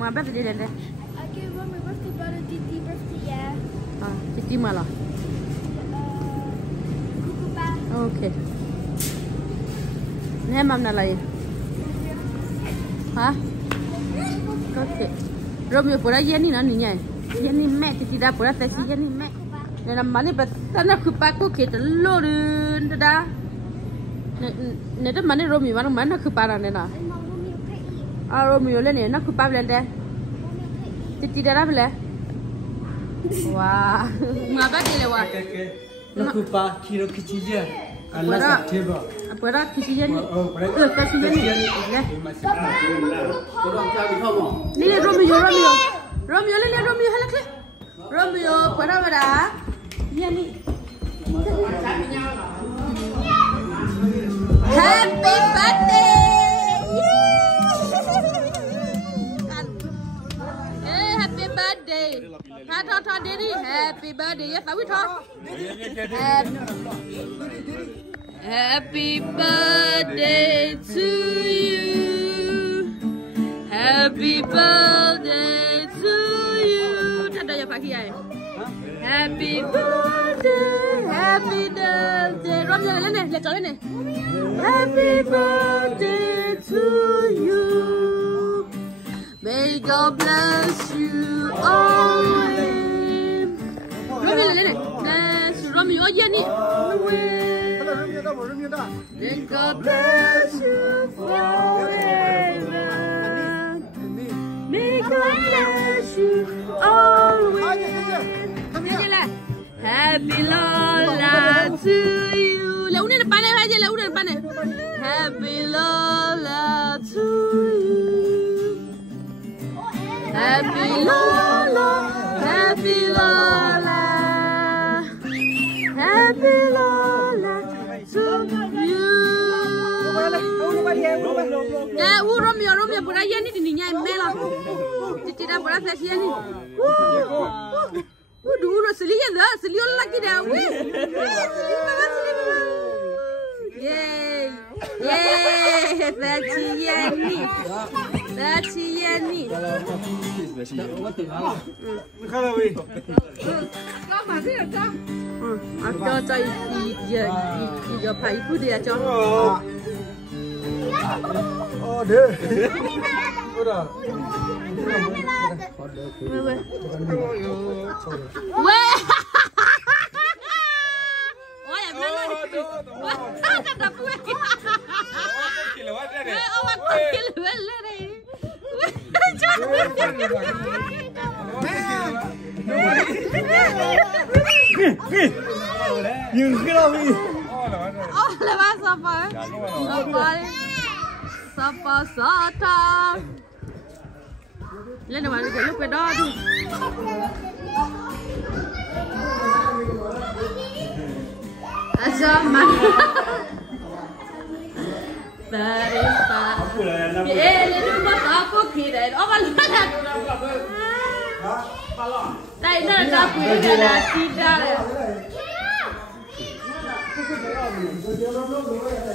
Mau apa birthday deh? Okay, well, my birthday baru Titi birthday ya. Titi malah. Kuku pa. Okay. Ini mam nak lain. Hah? Okay. Romeo pura ni na ni nya. Ni mek Titi dah pura tesi ni mek. Ni nama ni betul nak kupa ku kita lorun dah. Ni tu mana Romeo mana kupa na ni na. Romeo le ni nak kupa bela deh. Titi dah bela. Wah, ngapa dia lewat? Nak kupa kilo kecil je. Allah teba. Apa dah kecil ni? Kecil ni. Ni ni Romeo. Romeo le Romeo halak le. Romeo, pada pada. Ni ni. Happy birthday. Happy birthday. Tha Daddy. Happy birthday. Ya, tahu tha. Happy birthday to you. Happy birthday to you. Tanda ya pagi ai. Happy birthday. Happy birthday. Rom jalan ni, lihat jalan ni. Happy birthday to you. May God bless you always. Romeo ni. Romeo aja ni. May God bless you forever. May God bless you always. Happy Lola to you. Lah, udah depan aja lah, udah depan. Happy Lola to you. Happy Lola, Happy Lola, Happy Lola to you. Ya, Romeo pura ya ni niña en mela. Tira pura flash ya ni. Dulu selian lagi dah. Yay, that's Yenny. Kalau weh. Kau masih ada? Cho giờ phải phút đi cho. Deh. Udah. Weh. Oh ya benar. Tak puas. Kiloan deh. Awak kiloan lah ni. Yang kelawi. Oh, lepas apa? Sapa sata. Lên nào mà cái lúc cái đó đi. Sao mà? Dari pak. Lên đi bắt aku kira. Oh malah. Đây nó là quỷ là tidak.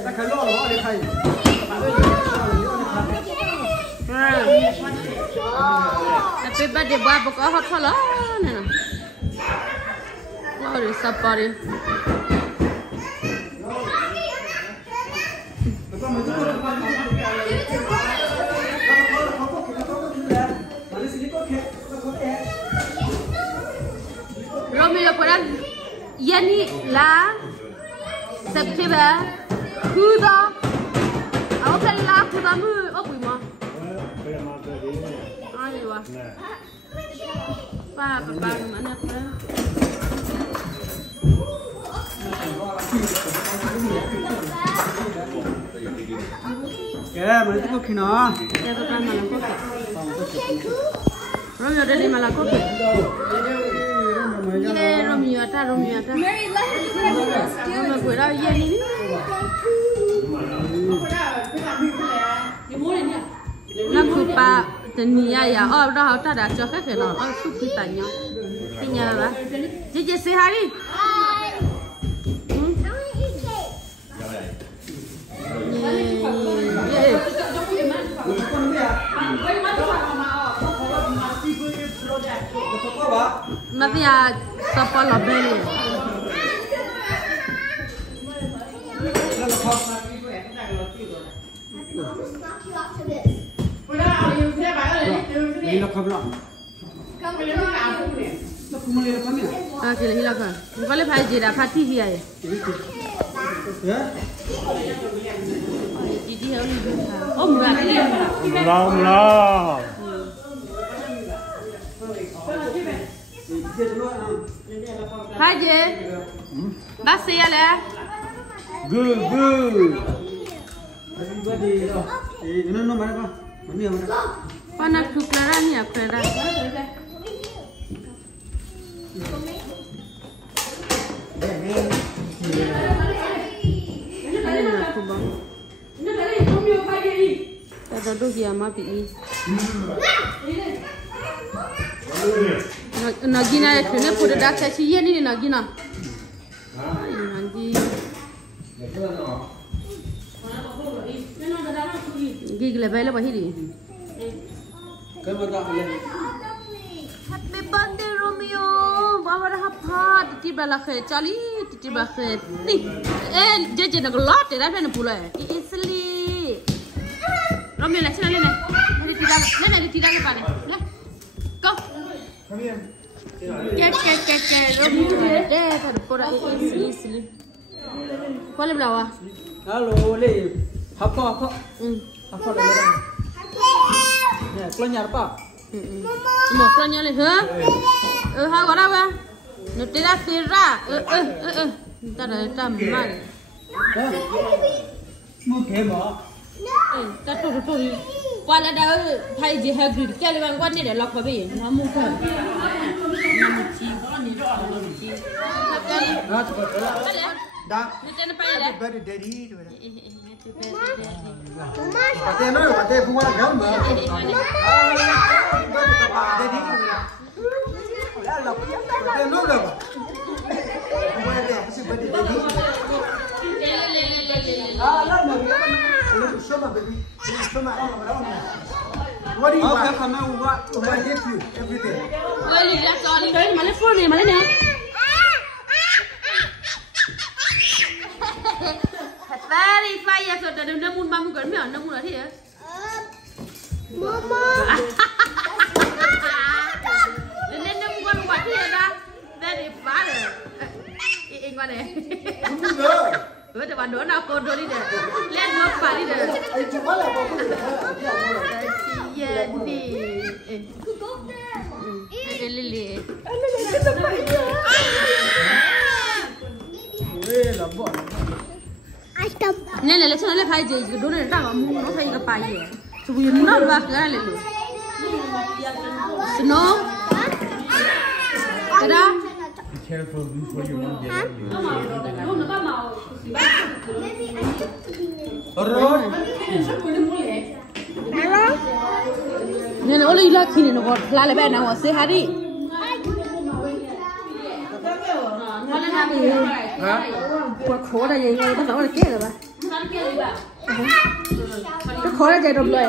Ta khai lo rồi đi thầy. Happy birthday buat buka hot lah. Nana. Wow, dia siapa ni? Romeo peran. Yani la September. Kuda. Awak kan la kuda mu. Apa ini? Ayo wah. Papa mana apa? Ya, mana tu koki na? Ya, papa malam koki. Romeo ada di malam koki. Ye, Romeo ada. Mary, let her do it. Romeo berapa ye ni? Nak kupa dunia ya. Oh, dah tak ada cakap kena. Oh, suku tanya. Tanya lah. Jadi sehari. mà bây giờ tập vào lò bê liền Ini nak kau belum? Nak kau mulai apa ni? à kì là hi lạc à có lấy phải gì đã phát thi gì vậy Ya? chị đi hơn ôm ra cái liền Mula. phải gì bác sĩ à Good, good. Ini nama apa? Mana mana? con ăn thuốc lá ra nhỉ phải ra Tao đôi khi mà bị nó ghi này thì nó phụ được đặt cái gì vậy nó ghi nào ghi cái level là bao nhiêu Kau mana ada? Happy birthday Romeo bawa dah apa titi bala khe chali titi bala khe ni je nak lot te dah nak pula isli Romeo la sini le ni tidak ke pane le go ke Romeo deh pada pura isli kau le belawa Halo, le. Apa? Apa le? Ni, kau nyar apa? một con nhau lên hả hai quả đâu ra nó tê ra ta đã làm mà Mu ke mo? ta tụi qua là đâu thay gì hay gửi cái này quan để lọc vào bên nó mua thôi nó một chi có gì rõ nó một chi Ah, cepat. Dah. nó tên nó bay đấy Happy birthday daddy. Patay no, patay buat gam ba? Daddy. Patay no lah. Buat dia, apa sih birthday daddy? Lah, show my baby. Show my What do you want? Okay, come on, what? I give you everything. ơi đi ra cho đi đấy mà lấy phone này mà lấy nè Very fire so tadi udah mun mamu kan mana mun lagi ya? Mama. Nên nó muốn quạt thì đã very fire. Anh qua này. Bữa giờ bạn đứa nào con rồi đi để lên nó phải đi để. Dạ đi. Lili. Nên là cho nó lấy phải gì cái đứa này ra mà mua nó thay cái bài gì chú ý nó ra cái này luôn Snow cái đó Be careful before you won't get it. nên nó lấy là khi này nó còn lại bên nào sẽ hả đi quá khó là gì ngay bắt đầu là kia rồi bà cái khó là gì rồi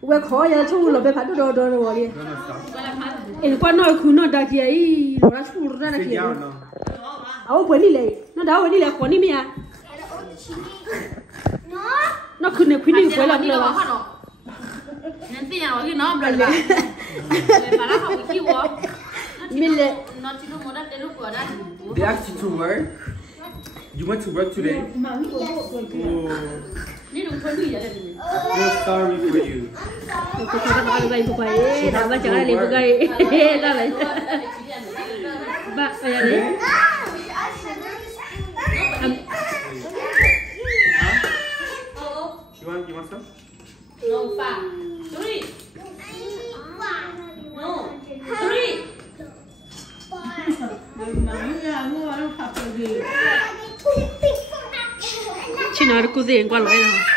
quá khó giờ chú là phải phát đồ rồi đi em quan nói khu nó đặc gì ấy nó chú ra là kia áo quần đi lấy nó đào quần đi lấy quần đi mía nó khuyên này khuyên đi quay làm được không nên tiền nào thì nó bẩn bẩn mà nó không chịu quá mình lại nó chỉ có một đất để lúc của đây They asked you to work. You went to work today. Ni đúng thôi đi vậy. We're sorry for you. Tôi cho nó gây một cái, đã bắt chẳng ai liền một gây, ra vậy. Bạn phải là đấy. You want some? No, fa. Three. No. Three. Chị nói được cô gì qua lỗi nào?